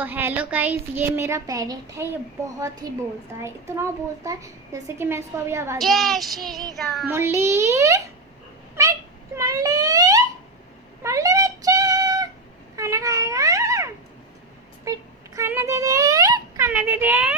तो hello guys, ये मेरा पैरेट है। ये बहुत ही बोलता है, इतना बोलता है जैसे कि मैं इसको अभी आवाज जय श्री राम। मुरली मुरली मुरली बच्चा खाना खाएगा? खाना दे दे, खाना दे दे।